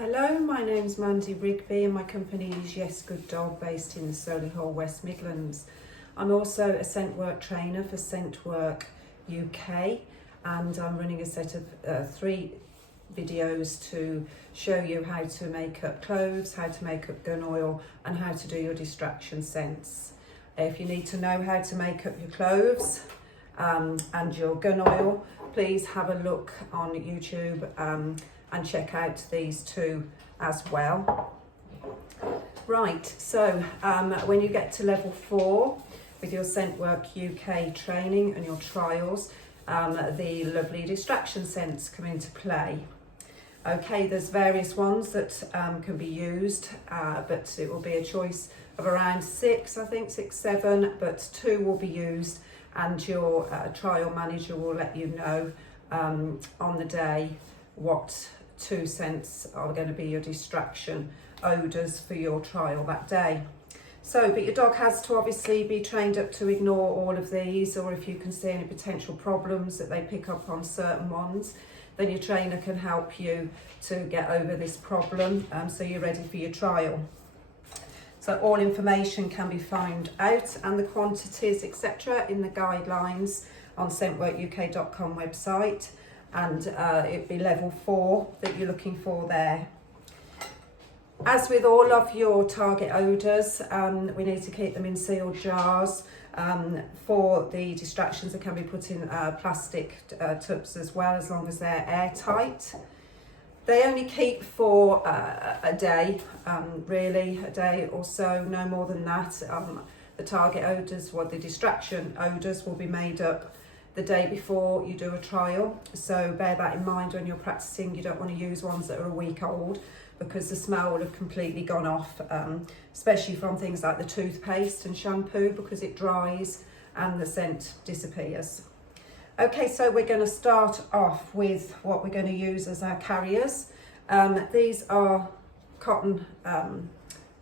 Hello, my name's Mandy Rigby and my company is Yes Good Dog, based in the Solihull, West Midlands. I'm also a Scentwork trainer for Scentwork UK, and I'm running a set of 3 videos to show you how to make up cloves, how to make up gun oil and how to do your distraction scents. If you need to know how to make up your cloves and your gun oil, please have a look on YouTube and check out these 2 as well. Right, so when you get to level 4 with your Scentwork UK training and your trials, the lovely distraction scents come into play. Okay, there's various ones that can be used, but it will be a choice of around 6, I think 6, 7, but 2 will be used, and your trial manager will let you know on the day what 2 scents are going to be your distraction odours for your trial that day. So, but your dog has to obviously be trained up to ignore all of these, or if you can see any potential problems that they pick up on certain ones, then your trainer can help you to get over this problem, so you're ready for your trial. So all information can be found out, and the quantities etc. in the guidelines on scentworkuk.com website, and it'd be level 4 that you're looking for there. As with all of your target odours, we need to keep them in sealed jars. For the distractions, they can be put in plastic tubs as well, as long as they're airtight. They only keep for a day, really, a day or so, no more than that. The target odours, the distraction odours, will be made up the day before you do a trial. So bear that in mind when you're practicing. You don't want to use ones that are a week old, because the smell will have completely gone off, especially from things like the toothpaste and shampoo, because it dries and the scent disappears. Okay, so we're going to start off with what we're going to use as our carriers. These are cotton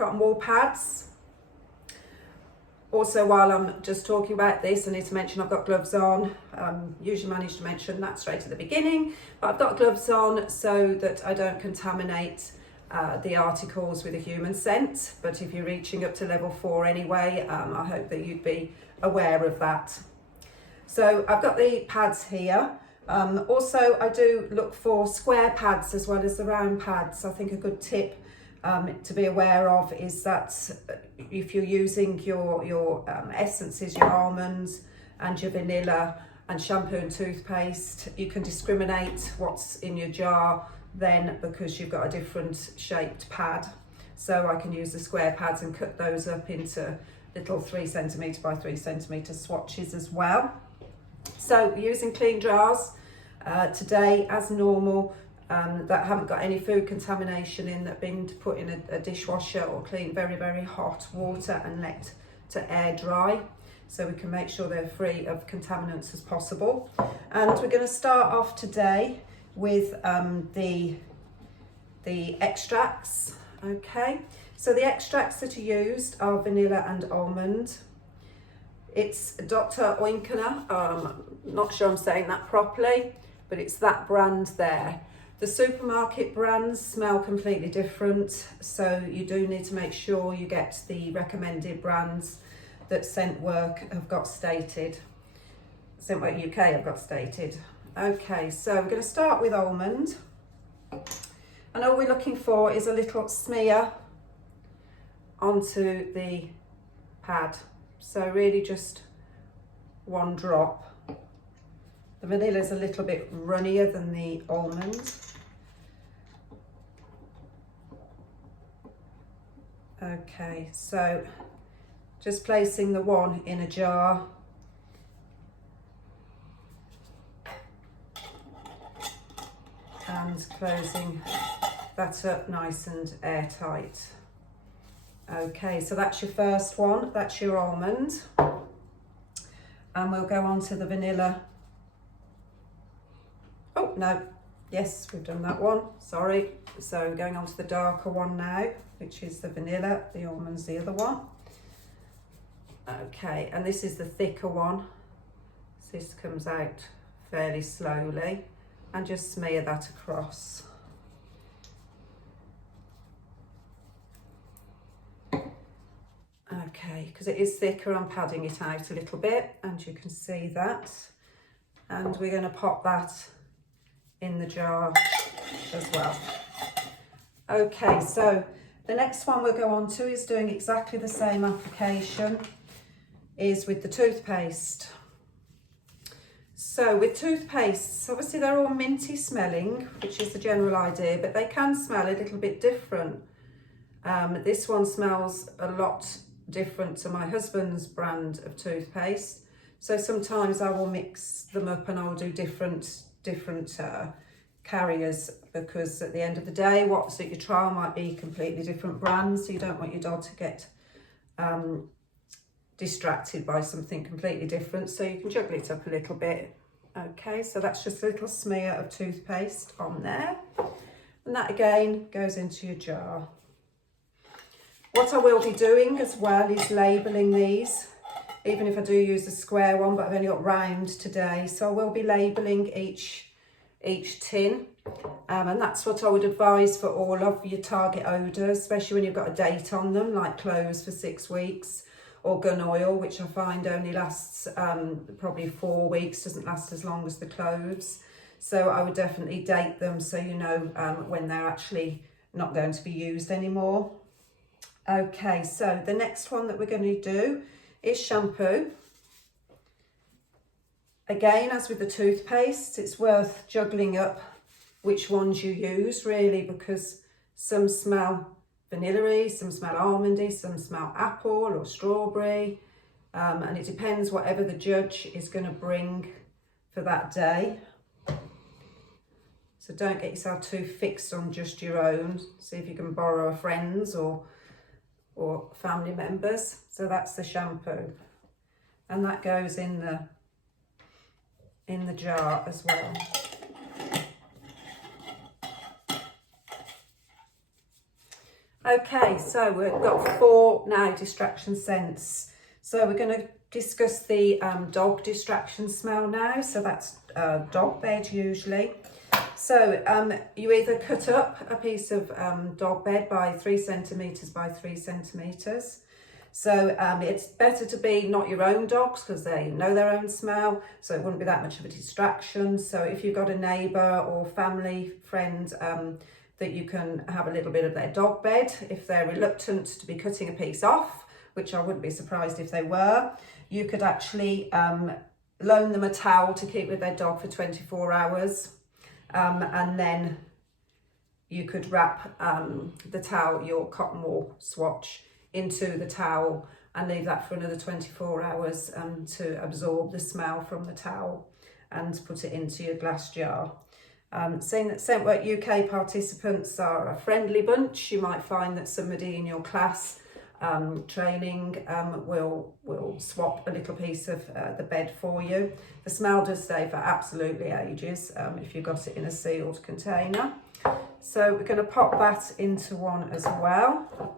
wool pads. Also, while I'm just talking about this, I need to mention I've got gloves on. Usually manage to mention that straight at the beginning, but I've got gloves on so that I don't contaminate the articles with a human scent. But if you're reaching up to level 4 anyway, I hope that you'd be aware of that. So I've got the pads here. Also, I do look for square pads as well as the round pads. I think a good tip to be aware of is that if you're using your essences, your almonds and your vanilla and shampoo and toothpaste, you can discriminate what's in your jar then, because you've got a different shaped pad. So I can use the square pads and cut those up into little 3 cm by 3 cm swatches as well. So using clean jars today as normal, that haven't got any food contamination in, that been put in a dishwasher or clean very, very hot water and let to air dry, so we can make sure they're free of contaminants as possible. And we're going to start off today with the extracts. Okay, so the extracts that are used are vanilla and almond. It's Dr. Oinkner, not sure I'm saying that properly, but it's that brand there. The supermarket brands smell completely different, so you do need to make sure you get the recommended brands that Scentwork have got stated. Scentwork UK have got stated. Okay, so we're going to start with almond. And all we're looking for is a little smear onto the pad. So really just 1 drop. The vanilla is a little bit runnier than the almond. Okay, so just placing the 1 in a jar. And closing that up nice and airtight. Okay, so that's your first one, that's your almond. And we'll go on to the vanilla. Oh, no, yes, we've done that one, sorry. So going on to the darker one now, which is the vanilla, the almond's the other one. Okay, and this is the thicker one. So this comes out fairly slowly, and just smear that across. Okay, because it is thicker, I'm padding it out a little bit, and you can see that. And we're going to pop that in the jar as well. Okay, so the next one we'll go on to is doing exactly the same application, is with the toothpaste. So with toothpastes, obviously they're all minty smelling, which is the general idea, but they can smell a little bit different. This one smells a lot different to my husband's brand of toothpaste. So sometimes I will mix them up and I'll do different carriers, because at the end of the day, what's at your trial might be completely different brands. So you don't want your dog to get distracted by something completely different. So you can juggle it up a little bit. Okay, so that's just a little smear of toothpaste on there. And that again goes into your jar. What I will be doing as well is labelling these, even if I do use a square one, but I've only got round today. So I will be labelling each tin. And that's what I would advise for all of your target odours, especially when you've got a date on them, like clothes for 6 weeks, or gun oil, which I find only lasts probably 4 weeks, doesn't last as long as the clothes. So I would definitely date them so you know when they're actually not going to be used anymore. Okay, so the next one that we're going to do is shampoo. Again, as with the toothpaste, it's worth juggling up which ones you use, really, because some smell vanilla-y, some smell almondy, some smell apple or strawberry, and it depends whatever the judge is going to bring for that day. So don't get yourself too fixed on just your own. See if you can borrow a friend's or family members. So that's the shampoo, and that goes in the jar as well. Okay, so we've got 4 now distraction scents. So we're going to discuss the dog distraction smell now. So that's dog bed usually. So you either cut up a piece of dog bed by 3 centimetres by 3 centimetres. So it's better to be not your own dogs, because they know their own smell, so it wouldn't be that much of a distraction. So if you've got a neighbour or family friend that you can have a little bit of their dog bed, if they're reluctant to be cutting a piece off, which I wouldn't be surprised if they were, you could actually loan them a towel to keep with their dog for 24 hours. And then you could wrap the towel, your cotton wool swatch, into the towel and leave that for another 24 hours to absorb the smell from the towel, and put it into your glass jar. Seeing that Scentwork UK participants are a friendly bunch, you might find that somebody in your class training will swap a little piece of the bed for you. The smell does stay for absolutely ages if you've got it in a sealed container. So we're going to pop that into one as well.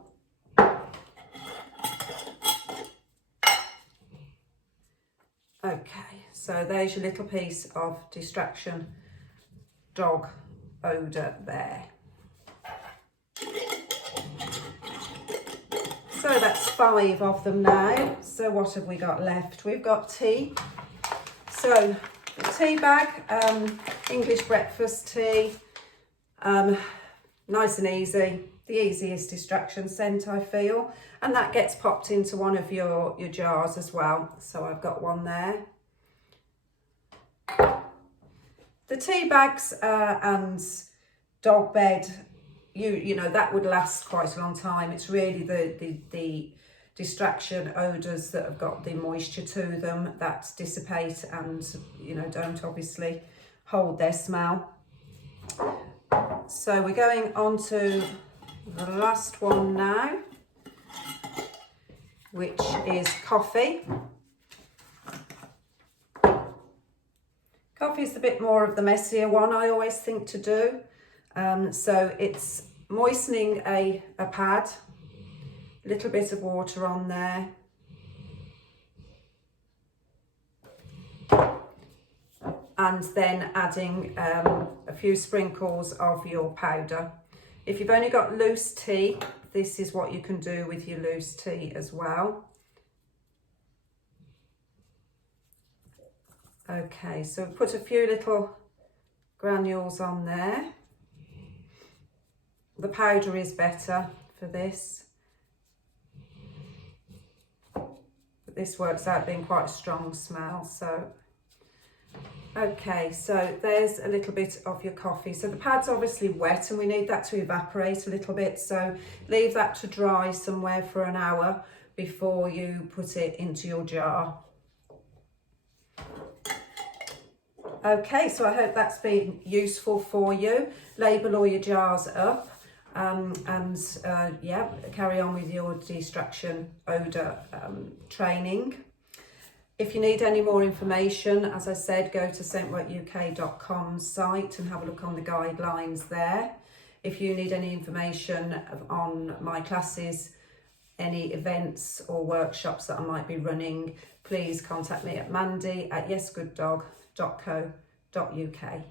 Okay, so there's your little piece of distraction dog odour there. So that's 5 of them now. So what have we got left? We've got tea. So the tea bag, English breakfast tea, nice and easy. The easiest distraction scent, I feel, and that gets popped into one of your jars as well. So I've got one there. The tea bags and dog bed, you know, that would last quite a long time. It's really the distraction odours that have got the moisture to them that dissipate and, you know, don't obviously hold their smell. So we're going on to the last one now, which is coffee. Coffee is a bit more of the messier one, I always think, to do. So it's moistening a pad, a little bit of water on there, and then adding a few sprinkles of your powder. If you've only got loose tea, this is what you can do with your loose tea as well. Okay, so put a few little granules on there. The powder is better for this. But this works out being quite a strong smell, so. Okay, so there's a little bit of your coffee. So the pad's obviously wet and we need that to evaporate a little bit. So leave that to dry somewhere for an hour before you put it into your jar. Okay, so I hope that's been useful for you. Label all your jars up yeah, carry on with your de-extraction odour training. If you need any more information, as I said, go to scentworkuk.com site and have a look on the guidelines there. If you need any information on my classes, any events or workshops that I might be running, please contact me at mandy@yesgooddog.co.uk.